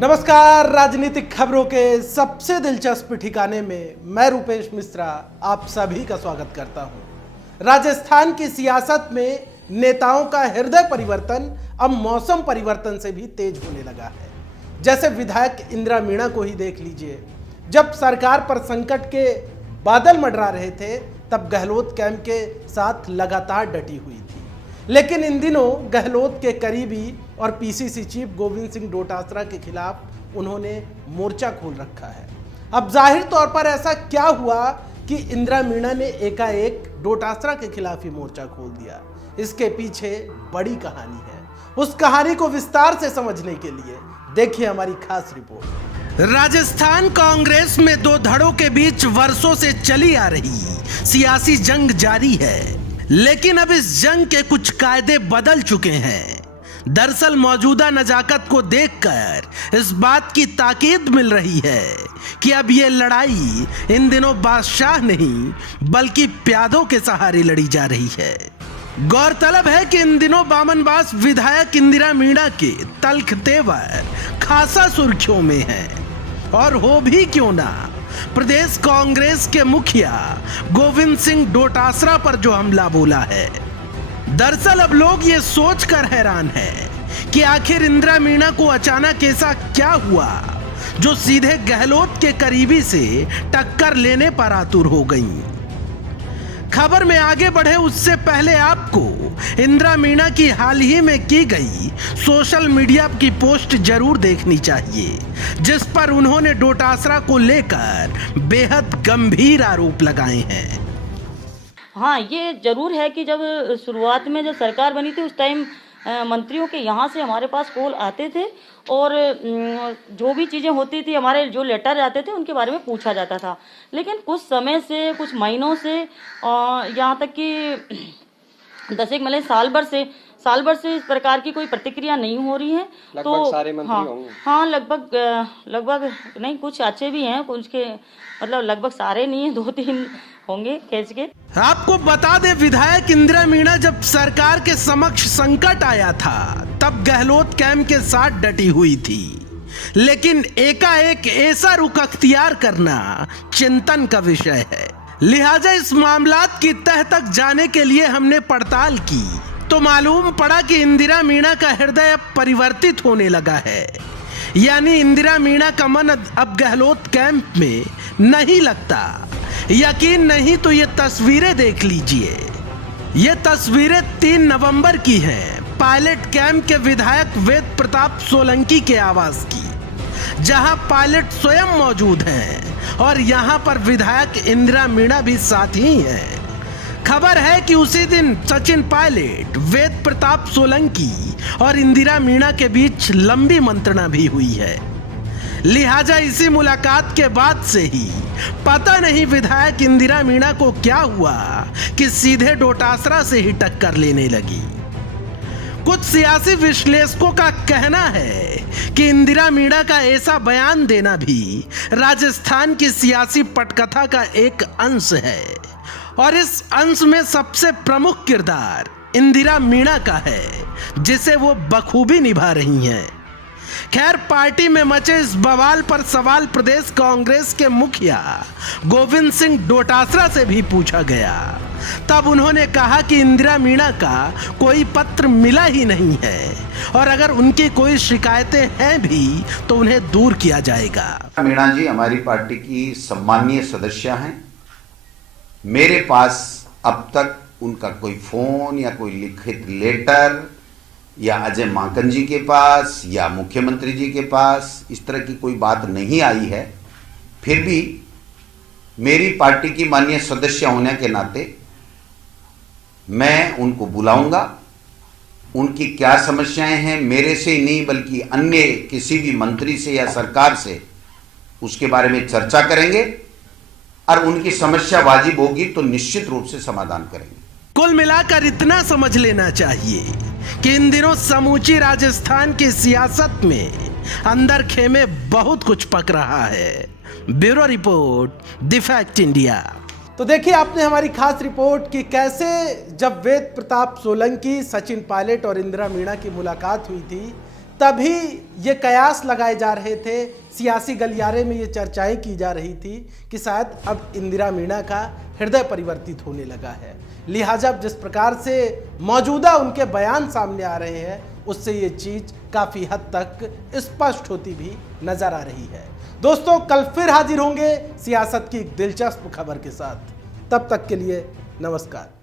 नमस्कार। राजनीतिक खबरों के सबसे दिलचस्प ठिकाने में मैं रूपेश मिश्रा आप सभी का स्वागत करता हूं। राजस्थान की सियासत में नेताओं का हृदय परिवर्तन अब मौसम परिवर्तन से भी तेज होने लगा है। जैसे विधायक इंदिरा मीणा को ही देख लीजिए। जब सरकार पर संकट के बादल मंडरा रहे थे तब गहलोत कैंप के साथ लगातार डटी हुई थी, लेकिन इन दिनों गहलोत के करीबी और पीसीसी चीफ गोविंद सिंह डोटासरा के खिलाफ उन्होंने मोर्चा खोल रखा है। अब जाहिर तौर पर ऐसा क्या हुआ कि इंदिरा मीणा ने एकाएक डोटासरा के खिलाफ ही मोर्चा खोल दिया? इसके पीछे बड़ी कहानी है। उस कहानी को विस्तार से समझने के लिए देखिए हमारी खास रिपोर्ट। राजस्थान कांग्रेस में दो धड़ों के बीच वर्षों से चली आ रही सियासी जंग जारी है, लेकिन अब इस जंग के कुछ कायदे बदल चुके हैं। दरअसल मौजूदा नजाकत को देखकर इस बात की ताकीद मिल रही है कि अब ये लड़ाई इन दिनों बादशाह नहीं बल्कि प्यादों के सहारे लड़ी जा रही है। गौरतलब है कि इन दिनों बामनबास विधायक इंदिरा मीणा के तल्ख तेवर खासा सुर्खियों में है, और हो भी क्यों ना, प्रदेश कांग्रेस के मुखिया गोविंद सिंह डोटासरा पर जो हमला बोला है। दरअसल अब लोग ये सोचकर हैरान हैं कि आखिर इंदिरा मीणा को अचानक ऐसा क्या हुआ जो सीधे गहलोत के करीबी से टक्कर लेने पर आतुर हो गईं। खबर में आगे बढ़े उससे पहले आपको इंदिरा मीणा की हाल ही में की गई सोशल मीडिया की पोस्ट जरूर देखनी चाहिए, जिस पर उन्होंने डोटासरा को लेकर बेहद गंभीर आरोप लगाए हैं। हाँ, ये जरूर है कि जब शुरुआत में जब सरकार बनी थी उस टाइम मंत्रियों के यहाँ से हमारे पास कॉल आते थे और जो भी चीज़ें होती थी, हमारे जो लेटर आते थे उनके बारे में पूछा जाता था। लेकिन कुछ समय से, कुछ महीनों से, यहाँ तक कि 10 एक मतलब साल भर से इस प्रकार की कोई प्रतिक्रिया नहीं हो रही है। तो सारे मंत्री होंगे। हाँ, लगभग नहीं, कुछ अच्छे भी हैं, कुछ के मतलब लगभग सारे नहीं है, 2-3 होंगे खींच के। आपको बता दे, विधायक इंदिरा मीणा जब सरकार के समक्ष संकट आया था तब गहलोत कैंप के साथ डटी हुई थी, लेकिन एकाएक ऐसा रुख अख्तियार करना चिंतन का विषय है। लिहाजा इस मामलात की तह तक जाने के लिए हमने पड़ताल की तो मालूम पड़ा कि इंदिरा मीणा का हृदय अब परिवर्तित होने लगा है। यानी इंदिरा मीणा का मन अब गहलोत कैंप में नहीं लगता। यकीन नहीं तो ये तस्वीरें देख लीजिए। ये तस्वीरें 3 नवंबर की हैं, पायलट कैंप के विधायक वेद प्रताप सोलंकी के आवास की, जहां पायलट स्वयं मौजूद हैं और यहां पर विधायक इंदिरा मीणा भी साथ ही हैं। खबर है कि उसी दिन सचिन पायलट, वेद प्रताप सोलंकी और इंदिरा मीणा के बीच लंबी मंत्रणा भी हुई है। लिहाजा इसी मुलाकात के बाद से ही पता नहीं विधायक इंदिरा मीणा को क्या हुआ कि सीधे डोटासरा से ही टक्कर लेने लगी। कुछ सियासी विश्लेषकों का कहना है कि इंदिरा मीणा का ऐसा बयान देना भी राजस्थान की सियासी पटकथा का एक अंश है, और इस अंश में सबसे प्रमुख किरदार इंदिरा मीणा का है, जिसे वो बखूबी निभा रही हैं। खैर, पार्टी में मचे इस बवाल पर सवाल प्रदेश कांग्रेस के मुखिया गोविंद सिंह डोटासरा से भी पूछा गया। तब उन्होंने कहा कि इंदिरा मीणा का कोई पत्र मिला ही नहीं है, और अगर उनकी कोई शिकायतें हैं भी तो उन्हें दूर किया जाएगा। मीणा जी हमारी पार्टी की सम्मानीय सदस्य हैं। मेरे पास अब तक उनका कोई फोन या कोई लिखित लेटर या अजय माकन जी के पास या मुख्यमंत्री जी के पास इस तरह की कोई बात नहीं आई है। फिर भी मेरी पार्टी की माननीय सदस्य होने के नाते मैं उनको बुलाऊंगा। उनकी क्या समस्याएं हैं, मेरे से ही नहीं बल्कि अन्य किसी भी मंत्री से या सरकार से उसके बारे में चर्चा करेंगे, और उनकी समस्या वाजिब होगी तो निश्चित रूप से समाधान करेंगे। कुल मिलाकर इतना समझ लेना चाहिए कि इन दिनों समूची राजस्थान की सियासत में अंदर खेमे बहुत कुछ पक रहा है। Bureau report, the fact India. तो देखिए आपने हमारी खास रिपोर्ट कि कैसे जब वेद प्रताप सोलंकी, सचिन पायलट और इंदिरा मीणा की मुलाकात हुई थी तभी ये कयास लगाए जा रहे थे, सियासी गलियारे में ये चर्चाएं की जा रही थी कि शायद अब इंदिरा मीणा का हृदय परिवर्तित होने लगा है। लिहाजा जिस प्रकार से मौजूदा उनके बयान सामने आ रहे हैं, उससे ये चीज काफी हद तक स्पष्ट होती भी नजर आ रही है। दोस्तों, कल फिर हाजिर होंगे सियासत की एक दिलचस्प खबर के साथ। तब तक के लिए नमस्कार।